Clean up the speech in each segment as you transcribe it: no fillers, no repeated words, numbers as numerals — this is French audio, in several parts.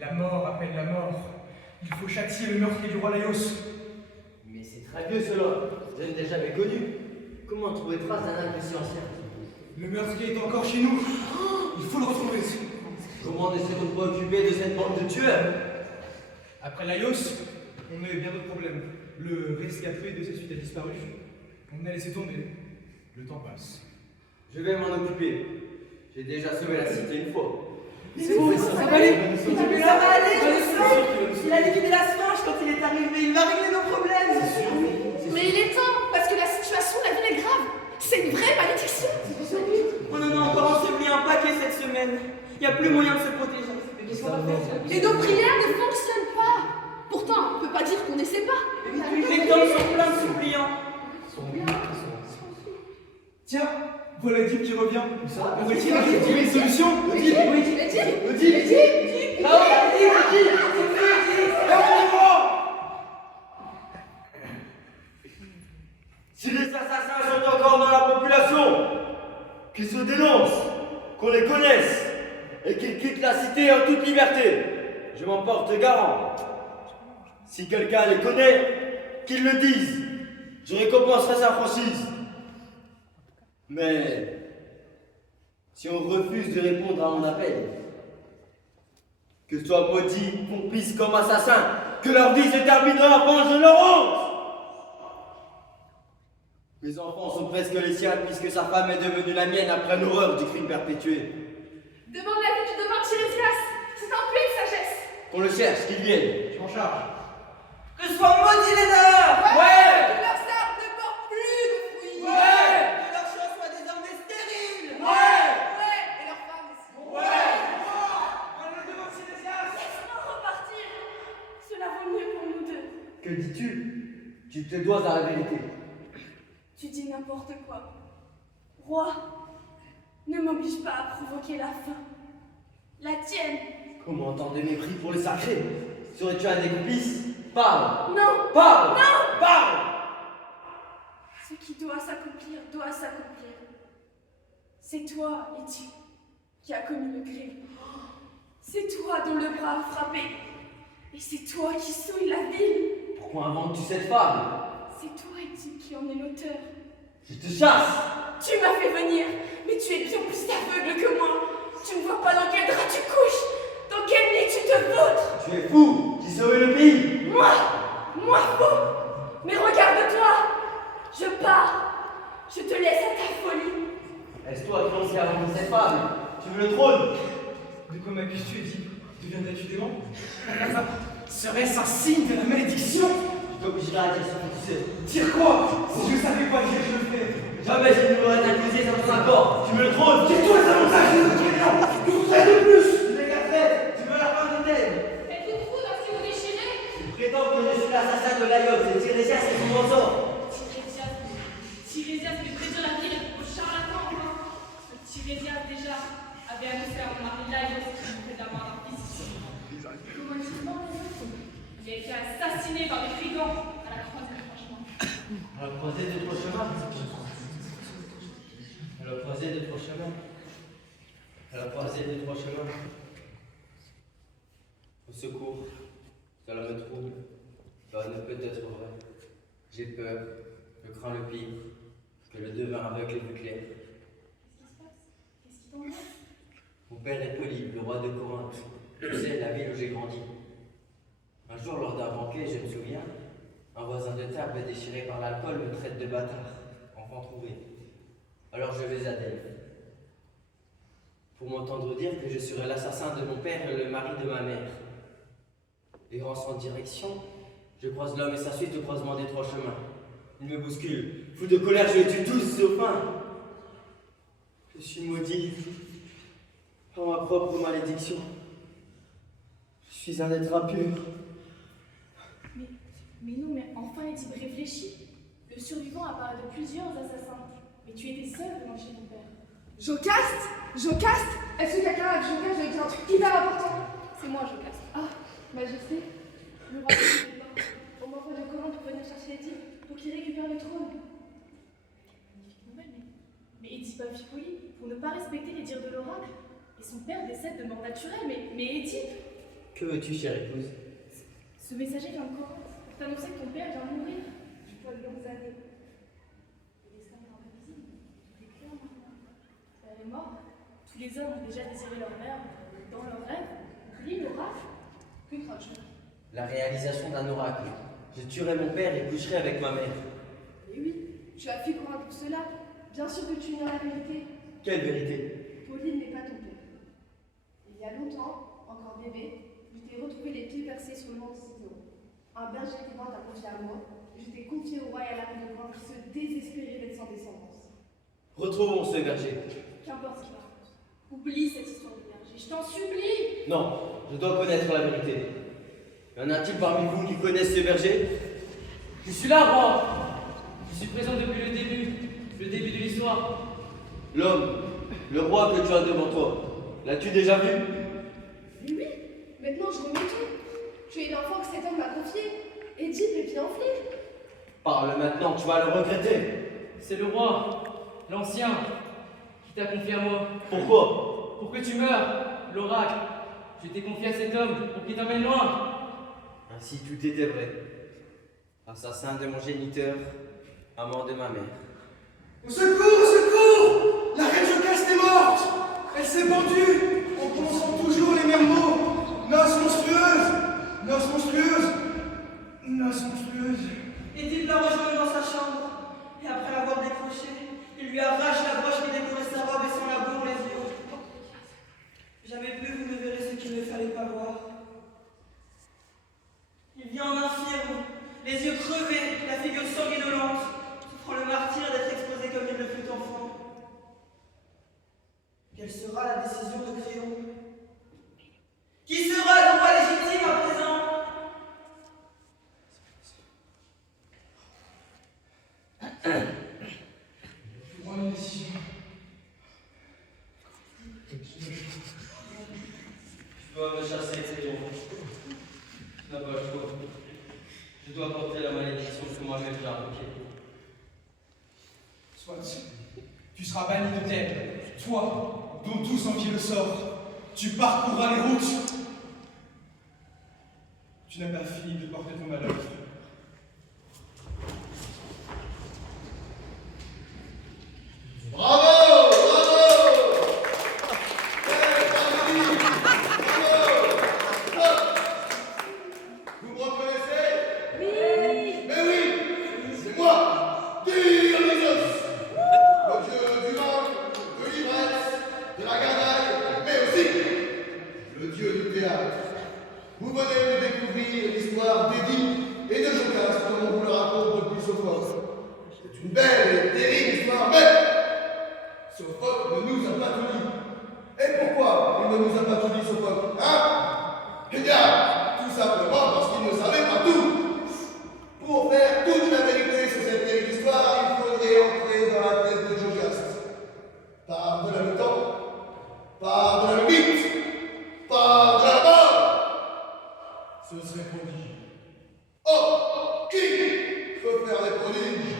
La mort appelle la mort. Il faut châtier le meurtrier du roi Laios. Mais c'est très vieux cela. Je ne l'ai jamais connu. Comment trouver trace d'un âme si ancien? Le meurtrier est encore chez nous. Il faut le retrouver. Comment essaie-t-on de préoccuper de cette bande de tueurs? Après Laios, on a eu bien d'autres problèmes. Le rescapé de cette suite a disparu. On a laissé tomber. Le temps passe. Je vais m'en occuper. J'ai déjà sauvé la cité une fois. C'est bon, ça va aller. Ça va aller, je le sens. Il a liquidé la Sphinge quand il est arrivé. Il va régler nos problèmes. Mais il est temps, parce que la situation, la ville est grave. C'est une vraie malédiction. On en a encore enseveli un paquet cette semaine. Il n'y a plus moyen de se protéger. Qu'est-ce qu'on va faire? Et nos prières ne fonctionnent pas. Pourtant, on ne peut pas dire qu'on n'essaie pas. Les temps sont pleins de suppliants. Tiens, voilà Oedipe qui revient. Aurait-il trouvé une solution? Oedipe! Si les assassins sont encore dans la population, qu'ils se dénoncent, qu'on les connaisse, et qu'ils quittent la cité en toute liberté, je m'en porte garant. Si quelqu'un les connaît, qu'il le dise, je récompenserai sa franchise. Mais si on refuse de répondre à mon appel, que soient maudits, complices comme assassins, que leur vie se terminera en vengeance de leur honte. Mes enfants sont presque les siens puisque sa femme est devenue la mienne après l'horreur du crime perpétué. Demande l'avis du devin Tirésias. C'est un puits de sagesse. Qu'on le cherche, qu'il vienne. Je m'en charge. Que soient maudits les leurs. Ouais. Que leurs arbres ne portent plus de fruits. Ouais. Que leurs champs soient désormais stériles. Ouais. Et leurs femmes aussi. Laisse-moi repartir. Cela vaut mieux pour nous deux. Que dis-tu? Tu te dois à la vérité. Tu dis n'importe quoi. Roi, ne m'oblige pas à provoquer la faim. La tienne. Comment tant de mépris pour les sacrés? Serais-tu un des complices? Parle! Non. Parle! Non. Parle! Ce qui doit s'accomplir, doit s'accomplir. C'est toi, Éthique, qui as commis le crime. C'est toi dont le bras a frappé. Et c'est toi qui souilles la ville. Pourquoi inventes-tu cette femme? C'est toi, Éthique, qui en est l'auteur. Je te chasse! Tu m'as fait venir, mais tu es bien plus aveugle que moi. Tu ne vois pas dans quel drap tu couches, dans quel lit tu te vautres. Tu es fou! Qui sauve le pays! Moi fou. Mais regarde-toi. Je pars. Je te laisse à ta folie. Est-ce toi qui as inventé cette femme? Tu veux le trône? De quoi m'accuses-tu, Oedipe? Deviendrais-tu démon? Serait-ce un signe de la malédiction? Je t'obligerai à dire ce que tu sais. Dire quoi? Si je ne savais pas dire, je le ferais. Jamais je ne m'aurais accusé sans ton accord. Tu veux le trône? Dis-toi les avantages de notre union! Que voudrais de plus? Tu m'écarterais. Tu veux la fin de thème. Faites-vous fou dans ce que vous déchirez? Tu prétends que je suis l'assassin de Laios et Tirésias est son ressort. Tirésias À la croisée des trois chemins. À la croisée des trois chemins. À la croisée des trois chemins. Au secours, cela me trouble. Cela ne peut être vrai. J'ai peur, je crains le pire, que le devin aveugle ait vu clair. Qu'est-ce qui t'embrasse? Mon père est Polybe, le roi de Corinthe. Tu sais, la ville où j'ai grandi. Un jour, lors d'un banquet, je me souviens, un voisin de table déchiré par l'alcool me traite de bâtard, enfant trouvé. Alors je vais à Delphes pour m'entendre dire que je serai l'assassin de mon père et le mari de ma mère. Errant sans direction, je croise l'homme et sa suite au croisement des trois chemins. Il me bouscule, fou de colère, je les tue tous au pain. Je suis maudit par ma propre malédiction. Je suis un être impur. Mais non, mais enfin est-il réfléchi? Le survivant apparaît de plusieurs assassins. Mais tu étais seul devant chez ton père. Jocaste? Jocaste? Est-ce que quelqu'un a Jocaste? Je vais dire un truc hyper important. C'est moi, Jocaste. Ah, bah je sais. Le roi on m'envoie de Corinthe pour venir chercher Édipe pour qu'il récupère le trône. Magnifique nouvelle, mais Édipe a Hippolyte pour ne pas respecter les dires de l'oracle. Et son père décède de mort naturelle, mais Édipe? Que veux-tu, chère épouse? Ce messager vient de Corinthe pour t'annoncer que ton père vient de mourir. Je vois de longues années. Le destin est imprévisible. Il est clair maintenant. Ton père est mort. Tous les hommes ont déjà désiré leur mère dans leurs rêves. Oublie l'oracle. Que crains-tu? La réalisation d'un oracle. Je tuerai mon père et coucherai avec ma mère. Et oui, tu as fait Corinthe pour cela. Bien sûr que tu ignores la vérité. Quelle vérité? Pauline n'est pas ton père. Il y a longtemps, encore bébé, je t'ai retrouvé les pieds percés sur le mont Sicyon. Un berger divin t'a confié à moi, et je t'ai confié au roi et à la reine de Corinthe qui se désespéraient d'être sans descendance. Retrouvons ce berger. Qu'importe ce qu'il raconte. Oublie cette histoire de berger, je t'en supplie. Non, je dois connaître la vérité. Y en a-t-il parmi vous qui connaissent ce berger? Je suis là, roi. Je suis présent depuis le début de l'histoire. L'homme, le roi que tu as devant toi, l'as-tu déjà vu? Mais oui, maintenant je remets tout. Tu es l'enfant que cet homme m'a confié. Édipe les pieds enflés. Parle maintenant, tu vas le regretter. C'est le roi, l'ancien, qui t'a confié à moi. Pourquoi? Pour que tu meurs, l'oracle. Je t'ai confié à cet homme pour qu'il t'emmène loin. Ainsi tout était vrai. Assassin de mon géniteur, amant de ma mère. Au secours, au secours! La reine Jocaste est morte! Elle s'est pendue en prononçant toujours les mêmes mots. Noce monstrueuse! Noce monstrueuse! Noce monstrueuse! Édipe la rejoint dans sa chambre, et après l'avoir décroché, il lui arrache la broche qui décorait sa robe et son labour les yeux. Jamais plus vous ne verrez ce qu'il ne fallait pas voir. Il vient en infirme, les yeux crevés, la figure sanguinolente, souffrant le martyre d'être exposé comme il le fut enfant. Quelle sera la décision de Créon? Qui sera le roi légitime à présent? Tu dois me chasser, Créon. Tu n'as pas le choix. Je dois porter la malédiction que moi-même j'ai invoquée. Soit, tu seras banni de Thèbes, toi, dont tous envient le sort. Tu parcourras les routes. Tu n'as pas fini de porter ton malheur. Bravo! Bravo! Vous me reconnaissez? Oui. Mais oui! C'est moi! Dionysos! Le dieu du vin, de l'ivresse, de la ganaille, mais aussi le dieu du théâtre. Vous venez de découvrir l'histoire d'Édipe et de Jocaste comme on vous le raconte depuis Sophocle. C'est une belle et terrible histoire, mais Sophocle ne nous a pas tout dit. Et pourquoi il ne nous a pas tout dit, Sophocle? Hein? Eh bien, tout simplement parce qu'il ne savait pas tout. Pour faire toute la vérité sur cette terrible histoire, il faudrait entrer dans la tête de Jocaste. Par de la le temps, par de la le mythe, par de la mort. Ce serait prodige. Oh! Qui peut faire des prodiges?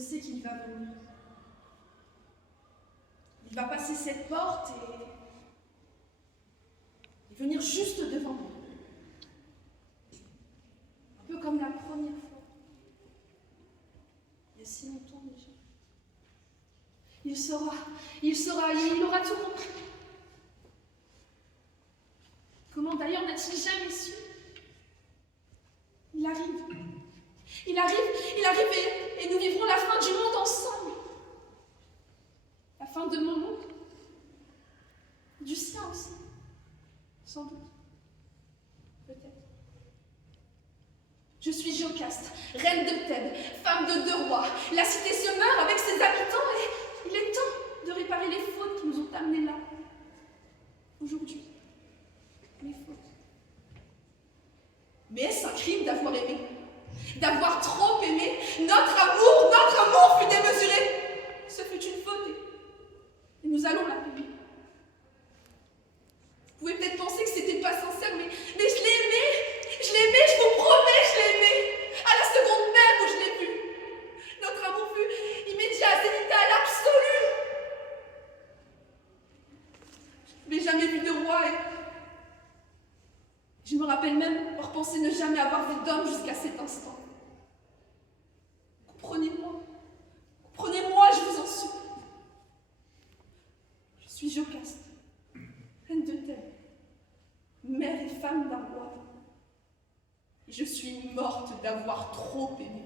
sais qu'il va venir. Il va passer cette porte et venir juste devant moi. Un peu comme la première fois. Il y a si longtemps déjà. Il aura tout compris. Comment d'ailleurs n'a-t-il jamais su? Il arrive et nous vivrons la fin du monde ensemble. La fin de mon monde. Du sien aussi. Sans doute. Peut-être. Je suis Jocaste, reine de Thèbes, femme de 2 rois. La cité se meurt avec ses habitants et il est temps de réparer les fautes qui nous ont amenés là. Aujourd'hui. Les fautes. Mais est-ce un crime d'avoir aimé? D'avoir trop aimé? Notre amour fut démesuré. Ce fut une faute et nous allons la payer. Vous pouvez peut-être penser que c'était pas sincère, mais je l'ai aimé, je vous promets, je l'ai aimé. À la seconde même où je l'ai vu. Notre amour fut immédiat, zénithal, absolu. Je n'ai jamais vu de roi et je me rappelle même avoir pensé ne jamais avoir vu d'homme jusqu'à cet instant. Comprenez-moi, je vous en supplie. Je suis Jocaste, reine de Thèbes, mère et femme d'un roi. Et je suis morte d'avoir trop aimé.